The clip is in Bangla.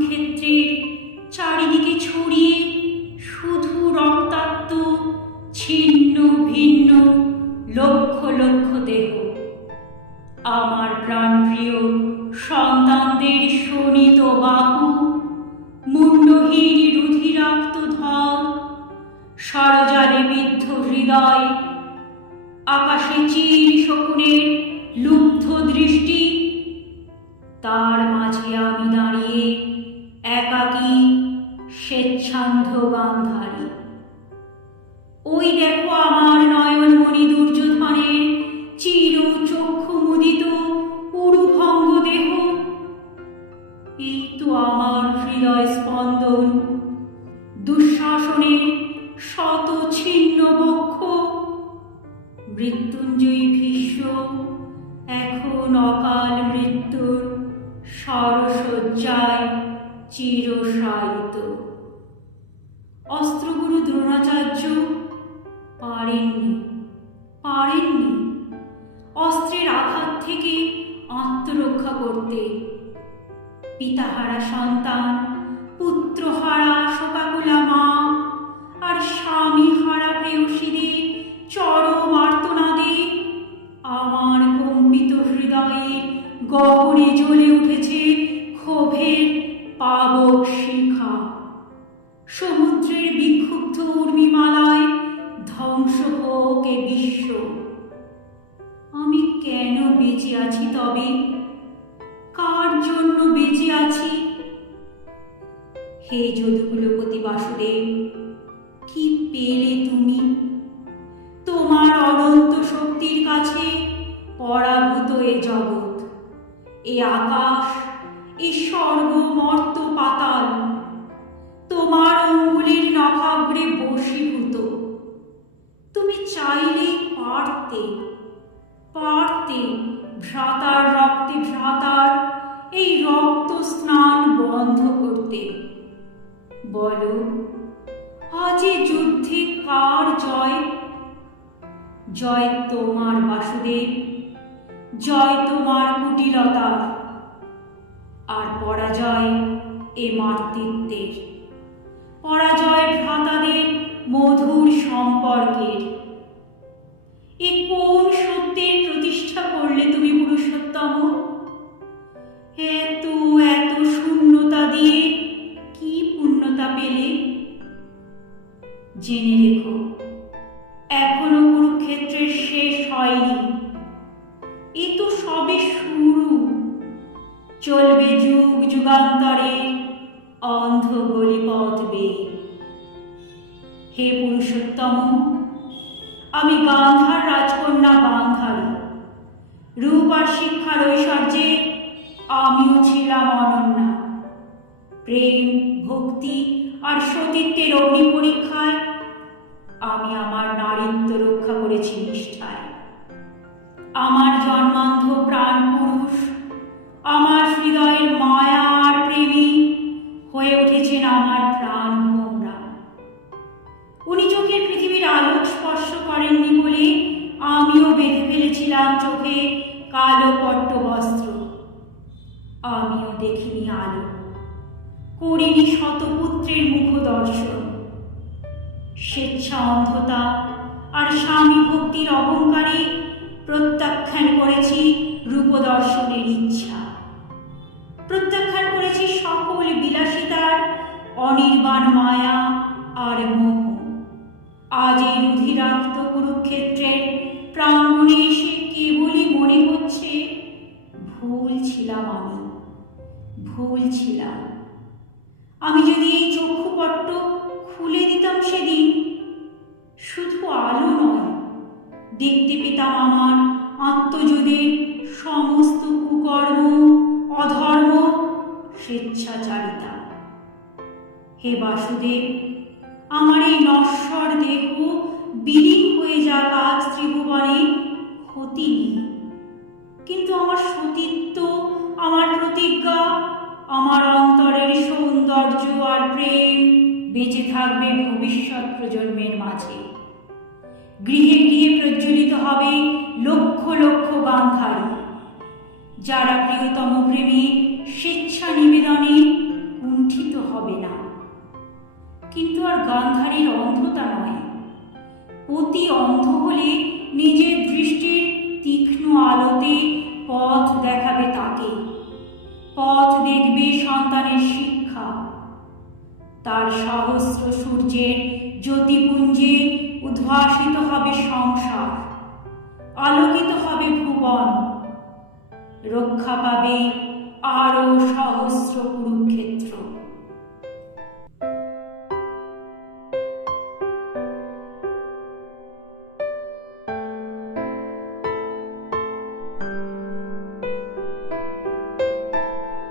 কুরুক্ষেত্রের চারিদিকে ছড়িয়ে শুধু রক্তাক্ত, ছিন্ন, ভিন্ন, লক্ষ লক্ষ দেহ। আমার প্রাণপ্রিয় সন্তানদের শোণিত বাহু মুন্ডহীন রুধিরাক্ত ধর সরজালে বিদ্ধ হৃদয়, আকাশে চির শকুনের লুব্ধ দৃষ্টি, তার শত ছিন্ন বক্ষ মৃত্যুঞ্জয়ী ভীষ্ম, এখন অকাল মৃত্যুর সরসজ্জায় চিরসায়িত। অস্ত্রগুরু দ্রোণাচার্য পারেননি পারেননি অস্ত্রের আঘাত থেকে আত্মরক্ষা করতে। পিতাহারা সন্তান গহনে জ্বলে উঠেছে ক্ষোভের পাবক শিখা। সমুদ্রের বিক্ষুব্ধ উর্মিমালায় ধ্বংস হোক এ বিশ্ব। আমি কেন বেঁচে আছি তবে? কার জন্য বেঁচে আছি? হে যদুকুলপতি বাসুদেব, কি পেলে তুমি? তোমার অনন্ত শক্তির কাছে পরাভূত এ জগৎ। এ আকাশ, এ স্বর্গ মর্ত পাতাল তোমার অঙ্গুলির নখাগ্রে বশীভূত। তুমি চাইলেই পারতে পারতে ভ্রাতার রক্তে ভ্রাতার এই রক্ত স্নান বন্ধ করতে। বলো, আজ এ যুদ্ধে কার জয়? জয় তোমার বাসুদেব। জয় তোমার কুটিলতার আর পরাজয় এ মাতৃত্বের। পরাজয় ভ্রাতাদের মধুর সম্পর্কের। এ কোন সত্যের প্রতিষ্ঠা করলে তুমি পুরুষোত্তম? এত এত শূন্যতা দিয়ে কি পূর্ণতা পেলে? জেনে রেখো, এখনও কুরুক্ষেত্রের শেষ হয়নি। চলবে যুগ যুগান্তরে অন্ধ গলিপথ বেয়ে। হে পুরুষোত্তম, আমি গান্ধার রাজকন্যা গান্ধারী। রূপ আর শিক্ষার ঐশ্বর্যে আমিও ছিলাম অনন্যা। প্রেম, ভক্তি আর সতীত্বের অগ্নি পরীক্ষায় আমি আমার নারীত্ব রক্ষা করেছি নিষ্ঠায়। আমার জন্মান্ধ প্রাণ পুরুষ, আমার চোখে কালো পট্ট বস্ত্র আমিও দেখিনি আলো। করিনি শতপুত্রের মুখ দর্শন স্বেচ্ছা অন্ধতা আর স্বামী ভক্তির অহংকারে প্রত্যাখ্যান করেছি রূপদর্শনের ইচ্ছা। প্রত্যাখ্যান করেছি সকল বিলাসিতার অনির্বাণ মায়া আর মোহ। আজ এই রুধিরাক্ত কুরুক্ষেত্রের প্রাঙ্গণে এসে কেবলই মনে হচ্ছে? ভুল ছিলাম আমি। ভুল ছিলাম। আমি যদি এই চক্ষুপট্ট খুলে দিতাম সেদিন, শুধু আলো নয়, দেখতে পেতাম আমার আত্মযুদের সমস্ত কুকর্ম, অধর্ম, স্বেচ্ছাচারিতা। হে বাসুদেব, আমার এই নশ্বর দেহ বেঁচে থাকবে ভবিষ্যৎ প্রজন্মের মাঝে। গৃহে গিয়ে প্রজ্বলিত হবে লক্ষ লক্ষ গান্ধারী। যারা প্রিয়তম প্রেমে, স্বেচ্ছা নিবেদনে কুণ্ঠিত হবে না। কিন্তু আর গান্ধারীর অন্ধতা নয়। অতি অন্ধ হলে নিজের দৃষ্টির তীক্ষ্ণ আলোতে পথ দেখাবে তাকে। পথ দেখবে সন্তানের তার সহস্র সূর্যের জ্যোতিপুঞ্জে উদ্ভাসিত হবে সংসার, আলোকিত হবে ভুবন। রক্ষা পাবে আরও সহস্র কুরুক্ষেত্র।